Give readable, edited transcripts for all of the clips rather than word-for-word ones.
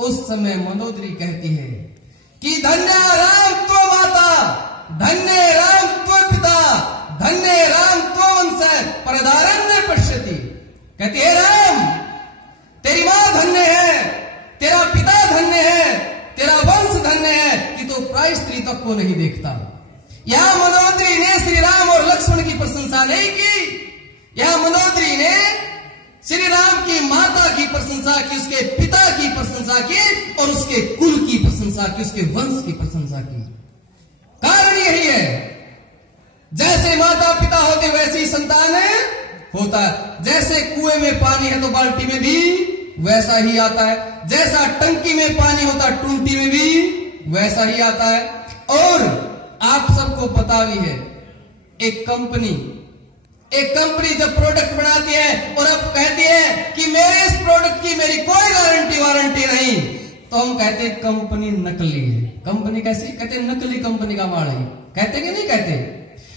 उस समय मंदोदरी कहती है कि धन्य राम त्व माता, धन्य राम त्व पिता, धन्य राम त्व वंश प्रदारण्य पश्यति। कहती है राम, तेरी मां धन्य है, तेरा पिता धन्य है, तेरा वंश धन्य है कि तू प्राय स्त्री तक को नहीं देखता। यहां मंदोदरी ने श्री राम और लक्ष्मण की प्रशंसा नहीं की, यहां मंदोदरी ने श्री राम की माता की प्रशंसा की, उसके पिता की प्रशंसा की और उसके कुल की प्रशंसा की, उसके वंश की प्रशंसा की। कारण यही है, जैसे माता पिता होते वैसे ही संतान होता है। जैसे कुएं में पानी है तो बाल्टी में भी वैसा ही आता है, जैसा टंकी में पानी होता है टूंटी में भी वैसा ही आता है। और आप सबको पता भी है, एक कंपनी जब प्रोडक्ट बनाती है और अब कहती है कि मेरे इस प्रोडक्ट की मेरी कोई गारंटी वारंटी नहीं, तो हम कहते हैं कंपनी नकली है। कंपनी कैसी? कहते हैं नकली कंपनी का माल है। कहते कि नहीं कहते?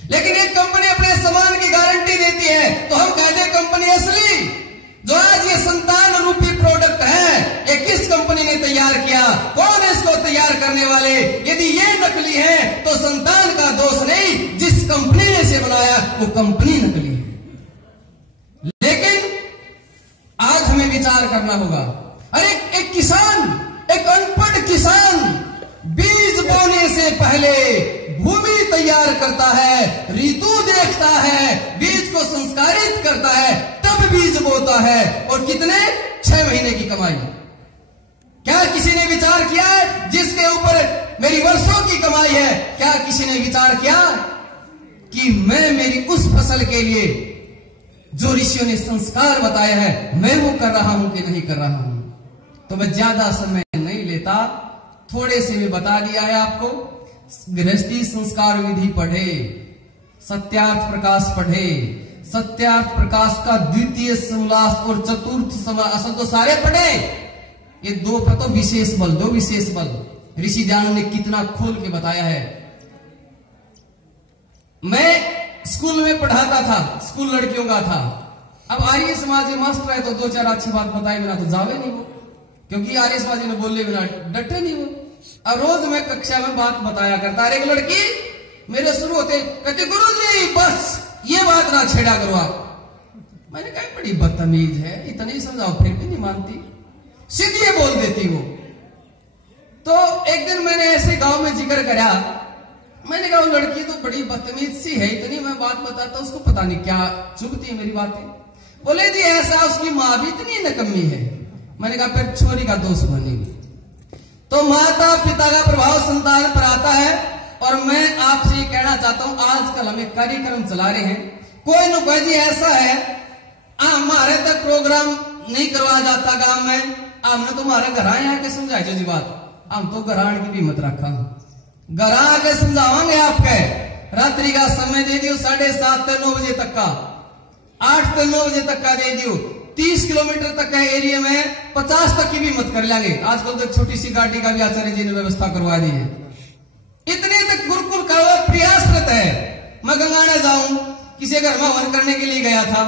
लेकिन एक कंपनी अपने सामान की गारंटी देती है तो हम कहते हैं कंपनी असली। जो आज ये संतान रूपी प्रोडक्ट है, ये किस कंपनी ने तैयार किया? कौन है इसको तैयार करने वाले? यदि ये नकली है तो संतान का दोष नहीं, जिस कंपनी ने इसे बनाया वो कंपनी नकली है। लेकिन आज हमें विचार करना होगा। अरे एक किसान, एक अनपढ़ किसान बीज बोने से पहले भूमि तैयार करता है, ऋतु देखता है, बीज को संस्कारित करता है, तब बीज बोता है। और कितने? 6 महीने की कमाई। क्या किसी ने विचार किया है जिसके ऊपर मेरी वर्षों की कमाई है? क्या किसी ने विचार किया कि मैं मेरी उस फसल के लिए जो ऋषियों ने संस्कार बताया है मैं वो कर रहा हूं कि नहीं कर रहा हूं? तो मैं ज्यादा समय नहीं लेता, थोड़े से भी बता दिया है आपको। गृहस्थी संस्कार विधि पढ़े, सत्यार्थ प्रकाश पढ़े, सत्यार्थ प्रकाश का द्वितीय समोल्लास और चतुर्थ समोल्लास, असल तो सारे पढ़े। ये 2 पर तो विशेष बल दो, विशेष बल। ऋषि ज्ञान ने कितना खोल के बताया है। मैं स्कूल में पढ़ाता था, स्कूल लड़कियों का था। अब आर्य समाज में मास्टर है तो 2-4 अच्छी बात बताए बिना तो जावे नहीं वो, क्योंकि आर्य समाज ने बोले बिना डटे नहीं वो। और रोज मैं कक्षा में बात बताया करता। एक लड़की मेरे शुरू होते कहती गुरुजी बस ये बात ना छेड़ा करो आप। मैंने कहा बड़ी बदतमीज है, इतना ही समझाओ फिर भी नहीं मानती, सीधे बोल देती वो। तो एक दिन मैंने ऐसे गांव में जिक्र करा, मैंने कहा वो लड़की तो बड़ी बदतमीज सी है, इतनी मैं बात बताता उसको पता नहीं क्या चुभती है मेरी बातें। बोले जी ऐसा, उसकी माँ भी इतनी नकम्मी है। मैंने कहा फिर छोरी का दोष बनेगी। तो माता पिता का प्रभाव संतान पर आता है। और मैं आपसे ये कहना चाहता हूं, आजकल हम एक कार्यक्रम चला रहे हैं, कोई न कोई जी ऐसा है हमारे तक प्रोग्राम नहीं करवाया जाता गांव में, हमने तुम्हारे घर आए आके समझाए जी बात, हम तो घर आने की भी हिम्मत रखा, घर आके समझावांगे आपके। रात्रि का समय दे दियो 7:30 से 9 बजे तक का, 8 से 9 बजे तक का दे दियो। 30 किलोमीटर तक का एरिया में 50 तक की भी मत कर लेंगे। आजकल तो छोटी सी गाड़ी का भी आचार्य जी ने व्यवस्था करवा दी है। इतने तक गुरुकुल का प्रयासरत है। मैं गंगाना जाऊं, किसी घर में हवन करने के लिए गया था,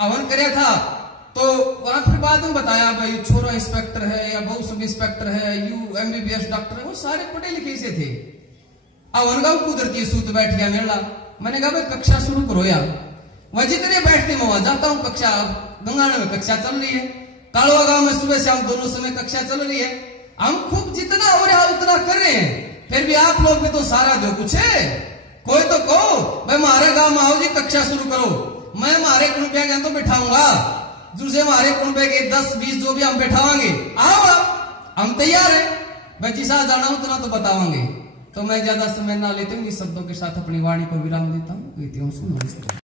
हवन कराया था तो वहां फिर बाद में बताया भाई छोरा इंस्पेक्टर है या बहु सब इंस्पेक्टर है, यू MBBS डॉक्टर है, वो सारे पढ़े लिखे से थे। हवन का कुदरती सूत बैठ गया मेरा। मैंने कहा भाई कक्षा शुरू करो यार। वह जितने बैठते मैं वहां जाता हूँ, कक्षा गंगाना में कक्षा चल रही है, कालवा गांव में सुबह शाम दोनों समय कक्षा चल रही है। हम खूब जितना हो रहा उतना कर रहे हैं, फिर भी आप लोग भी तो सारा जो कुछ है, कोई तो कहो भाई हमारे गांव में आओ जी कक्षा शुरू करो, मैं हमारे कुनबे गए तो बैठाऊंगा, दूसरे हमारे कुनबे के 10-20 जो भी हम बैठावांगे, आओ आप, हम तैयार है। मैं जिसा जाना उतना तो बतावांगे। तो मैं ज्यादा समय ना लेते हुए शब्दों के साथ अपनी वाणी को विराम देता हूँ।